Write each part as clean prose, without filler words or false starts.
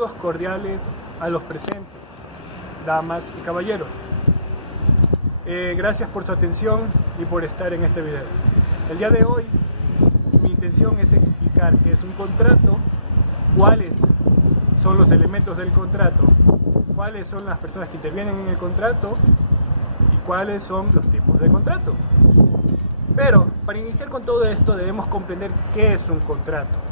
Saludos cordiales a los presentes, damas y caballeros. Gracias por su atención y por estar en este video. El día de hoy mi intención es explicar qué es un contrato, cuáles son los elementos del contrato, cuáles son las personas que intervienen en el contrato y cuáles son los tipos de contrato. Pero para iniciar con todo esto debemos comprender qué es un contrato.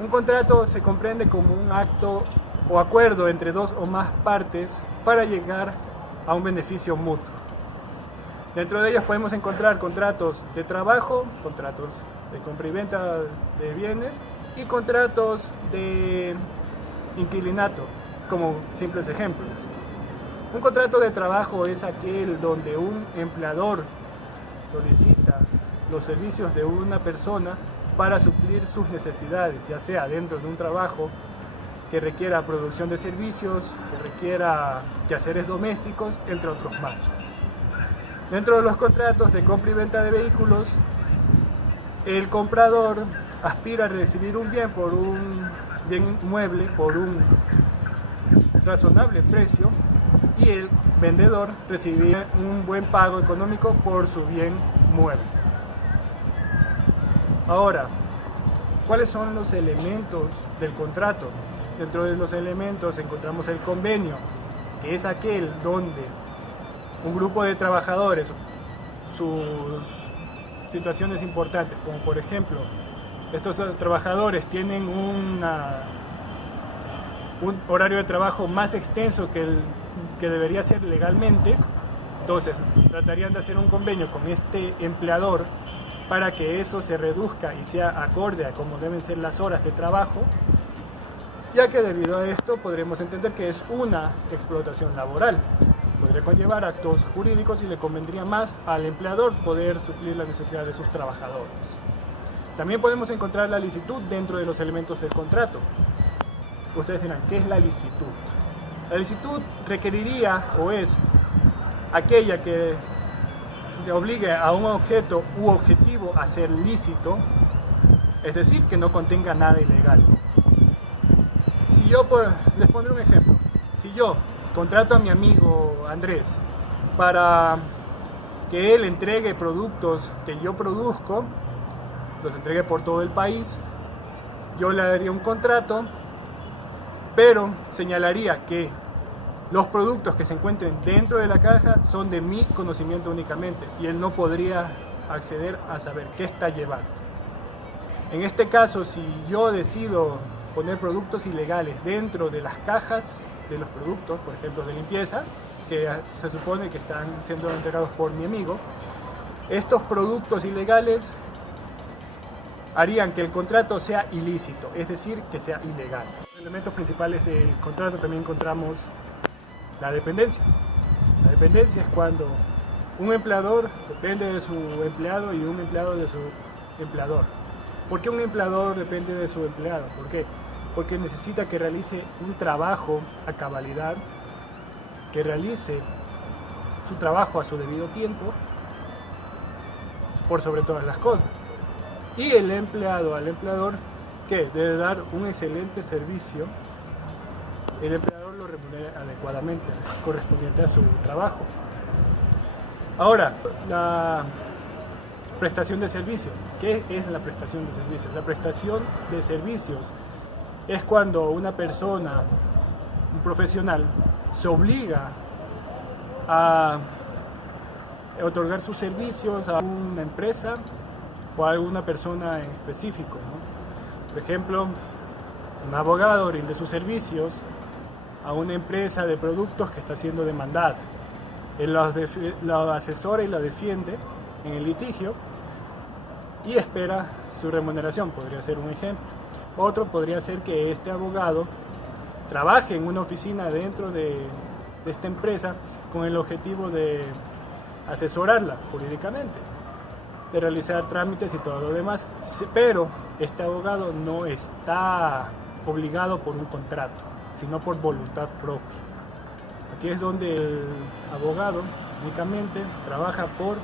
Un contrato se comprende como un acto o acuerdo entre dos o más partes para llegar a un beneficio mutuo. Dentro de ellos podemos encontrar contratos de trabajo, contratos de compra y venta de bienes y contratos de inquilinato, como simples ejemplos. Un contrato de trabajo es aquel donde un empleador solicita los servicios de una persona para suplir sus necesidades, ya sea dentro de un trabajo que requiera producción de servicios, que requiera quehaceres domésticos, entre otros más. Dentro de los contratos de compra y venta de vehículos, el comprador aspira a recibir un bien inmueble por un razonable precio y el vendedor recibe un buen pago económico por su bien mueble. Ahora, ¿cuáles son los elementos del contrato? Dentro de los elementos encontramos el convenio, que es aquel donde un grupo de trabajadores, sus situaciones importantes, como por ejemplo, estos trabajadores tienen un horario de trabajo más extenso que el que debería ser legalmente, entonces tratarían de hacer un convenio con este empleador para que eso se reduzca y sea acorde a cómo deben ser las horas de trabajo, ya que debido a esto podremos entender que es una explotación laboral. Podría conllevar actos jurídicos y le convendría más al empleador poder suplir la necesidad de sus trabajadores. También podemos encontrar la licitud dentro de los elementos del contrato. Ustedes dirán, ¿qué es la licitud? La licitud requeriría o es aquella que obligue a un objeto u objetivo a ser lícito, es decir, que no contenga nada ilegal. Si yo, les pondré un ejemplo, si yo contrato a mi amigo Andrés para que él entregue productos que yo produzco, los entregue por todo el país, yo le daría un contrato, pero señalaría que los productos que se encuentren dentro de la caja son de mi conocimiento únicamente y él no podría acceder a saber qué está llevando. En este caso, si yo decido poner productos ilegales dentro de las cajas de los productos, por ejemplo de limpieza, que se supone que están siendo entregados por mi amigo, estos productos ilegales harían que el contrato sea ilícito, es decir, que sea ilegal. Los elementos principales del contrato también encontramos la dependencia. La dependencia es cuando un empleador depende de su empleado y un empleado de su empleador. ¿Por qué un empleador depende de su empleado? ¿Por qué? Porque necesita que realice un trabajo a cabalidad, que realice su trabajo a su debido tiempo, por sobre todas las cosas. Y el empleado al empleador, que debe dar un excelente servicio, el empleador lo remunera adecuadamente, correspondiente a su trabajo. Ahora, la prestación de servicios. ¿Qué es la prestación de servicios? La prestación de servicios es cuando una persona, un profesional, se obliga a otorgar sus servicios a una empresa o a alguna persona en específico, ¿no? Por ejemplo, un abogado rinde sus servicios a una empresa de productos que está siendo demandada. Él lo asesora y lo defiende en el litigio y espera su remuneración, podría ser un ejemplo. Otro podría ser que este abogado trabaje en una oficina dentro de esta empresa con el objetivo de asesorarla jurídicamente, de realizar trámites y todo lo demás, pero este abogado no está obligado por un contrato, sino por voluntad propia. Aquí es donde el abogado únicamente trabaja por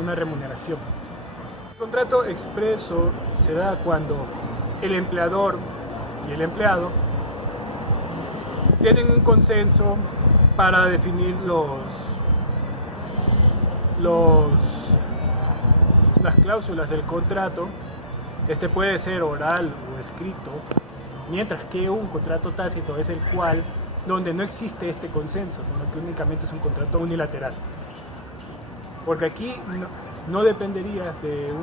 una remuneración. El contrato expreso se da cuando el empleador y el empleado tienen un consenso para definir las cláusulas del contrato. Este puede ser oral o escrito, mientras que un contrato tácito es el cual donde no existe este consenso, sino que únicamente es un contrato unilateral. Porque aquí no dependerías de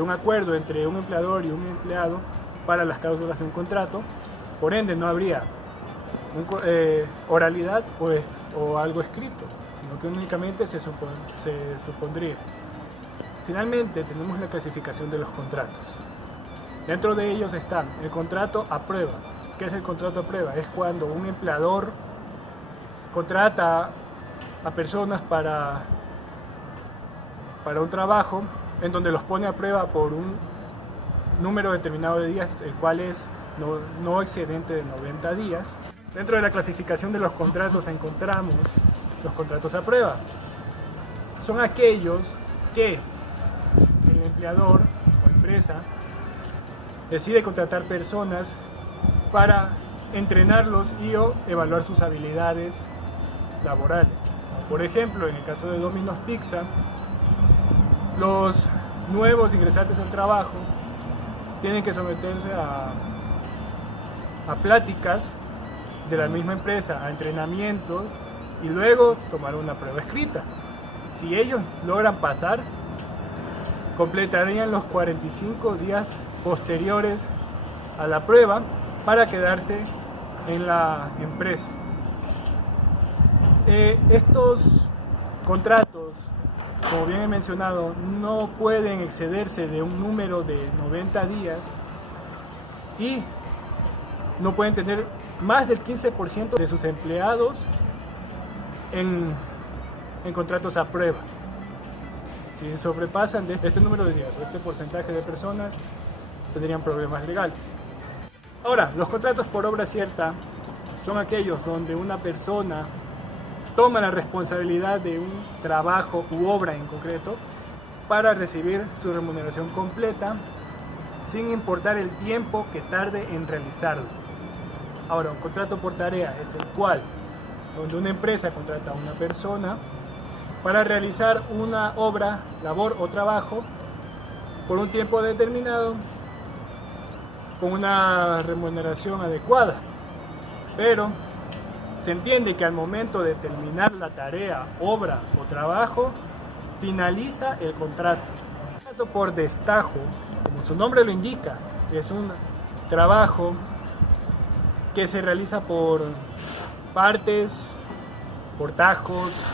un acuerdo entre un empleador y un empleado para las cláusulas de un contrato, por ende no habría oralidad o algo escrito, sino que únicamente se supondría. Finalmente tenemos la clasificación de los contratos. Dentro de ellos está el contrato a prueba. ¿Qué es el contrato a prueba? Es cuando un empleador contrata a personas para un trabajo en donde los pone a prueba por un número determinado de días, el cual es no excedente de 90 días. Dentro de la clasificación de los contratos encontramos los contratos a prueba. Son aquellos que el empleador o empresa decide contratar personas para entrenarlos y o evaluar sus habilidades laborales. Por ejemplo, en el caso de Domino's Pizza, los nuevos ingresantes al trabajo tienen que someterse a pláticas de la misma empresa, a entrenamientos y luego tomar una prueba escrita. Si ellos logran pasar, completarían los 45 días posteriores a la prueba para quedarse en la empresa. Estos contratos, como bien he mencionado, no pueden excederse de un número de 90 días y no pueden tener más del 15% de sus empleados en contratos a prueba. Si sobrepasan de este número de días o este porcentaje de personas, tendrían problemas legales. Ahora, los contratos por obra cierta son aquellos donde una persona toma la responsabilidad de un trabajo u obra en concreto para recibir su remuneración completa sin importar el tiempo que tarde en realizarlo. Ahora, un contrato por tarea es el cual, donde una empresa contrata a una persona para realizar una obra, labor o trabajo por un tiempo determinado con una remuneración adecuada, pero se entiende que al momento de terminar la tarea, obra o trabajo, finaliza el contrato. El contrato por destajo, como su nombre lo indica, es un trabajo que se realiza por partes, por tajos,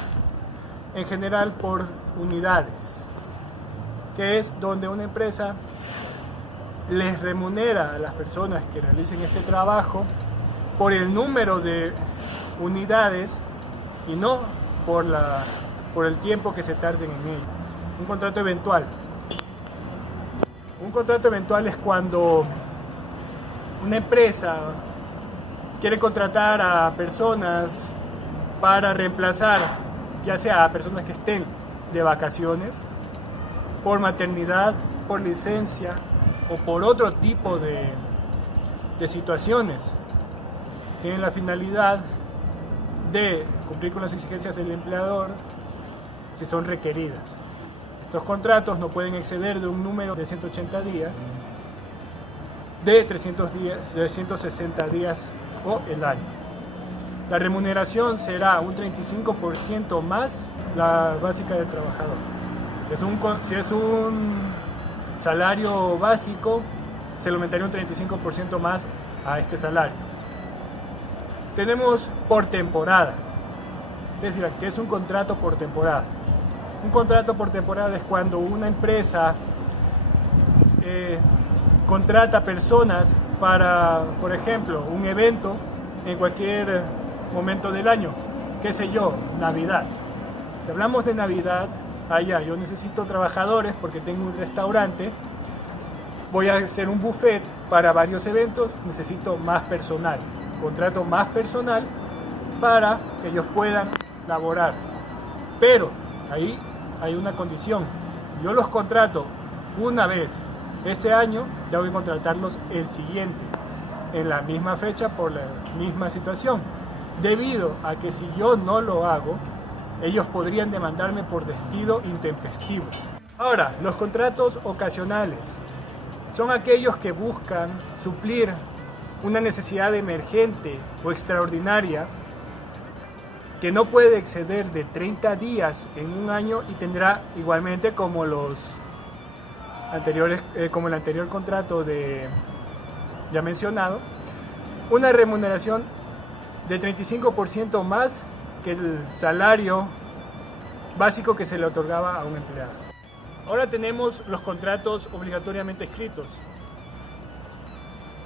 en general por unidades, que es donde una empresa les remunera a las personas que realicen este trabajo por el número de unidades y no por el tiempo que se tarden en ello. Un contrato eventual. Un contrato eventual es cuando una empresa quiere contratar a personas para reemplazar, ya sea a personas que estén de vacaciones, por maternidad, por licencia o por otro tipo de situaciones. Tienen la finalidad de cumplir con las exigencias del empleador si son requeridas. Estos contratos no pueden exceder de un número de 180 días, de 360 días o el año. La remuneración será un 35% más la básica del trabajador. Si es un salario básico, se le aumentaría un 35% más a este salario. Tenemos por temporada, es decir, que es un contrato por temporada. Un contrato por temporada es cuando una empresa contrata personas para, por ejemplo, un evento en cualquier momento del año, qué sé yo, Navidad. Si hablamos de Navidad, yo necesito trabajadores porque tengo un restaurante, voy a hacer un buffet para varios eventos, necesito más personal. Contrato más personal para que ellos puedan laborar. Pero ahí hay una condición. Si yo los contrato una vez este año, ya voy a contratarlos el siguiente. en la misma fecha por la misma situación, debido a que si yo no lo hago, ellos podrían demandarme por despido intempestivo. Ahora, los contratos ocasionales son aquellos que buscan suplir una necesidad emergente o extraordinaria que no puede exceder de 30 días en un año y tendrá igualmente como los anteriores, como el anterior contrato ya mencionado, una remuneración de 35% más que el salario básico que se le otorgaba a un empleado. Ahora tenemos los contratos obligatoriamente escritos.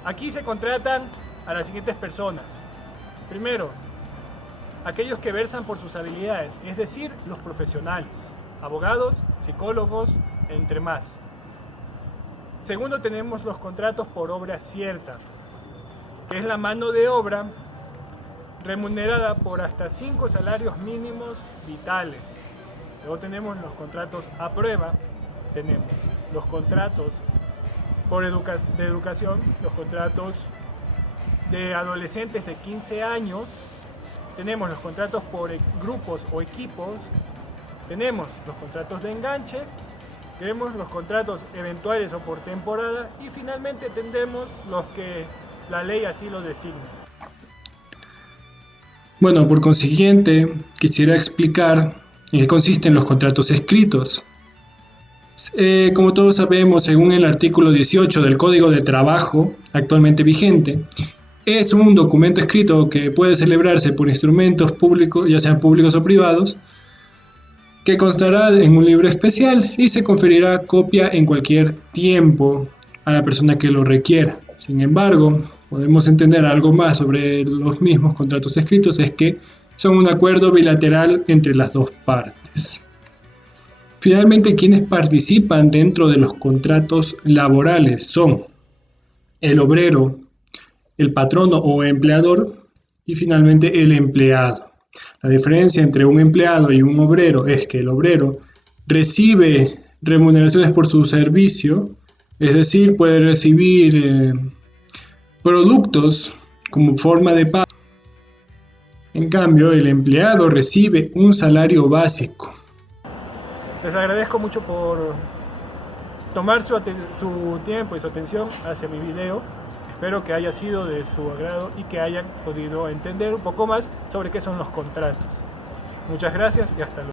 Aquí se contratan a las siguientes personas. Primero, aquellos que versan por sus habilidades, es decir, los profesionales, abogados, psicólogos, entre más. Segundo, tenemos los contratos por obra cierta, que es la mano de obra remunerada por hasta 5 salarios mínimos vitales. Luego tenemos los contratos a prueba, tenemos los contratos de educación, los contratos de adolescentes de 15 años, tenemos los contratos por grupos o equipos, tenemos los contratos de enganche, tenemos los contratos eventuales o por temporada y finalmente tendremos los que la ley así lo designa. Bueno, por consiguiente, quisiera explicar en qué consisten los contratos escritos. Como todos sabemos, según el artículo 18 del Código de Trabajo actualmente vigente, es un documento escrito que puede celebrarse por instrumentos públicos, ya sean públicos o privados, que constará en un libro especial y se conferirá copia en cualquier tiempo a la persona que lo requiera. Sin embargo, podemos entender algo más sobre los mismos contratos escritos, es que son un acuerdo bilateral entre las dos partes. Finalmente, quienes participan dentro de los contratos laborales son el obrero, el patrono o empleador y finalmente el empleado. La diferencia entre un empleado y un obrero es que el obrero recibe remuneraciones por su servicio, es decir, puede recibir productos como forma de pago. En cambio, el empleado recibe un salario básico. Les agradezco mucho por tomar su tiempo y su atención hacia mi video. Espero que haya sido de su agrado y que hayan podido entender un poco más sobre qué son los contratos. Muchas gracias y hasta luego.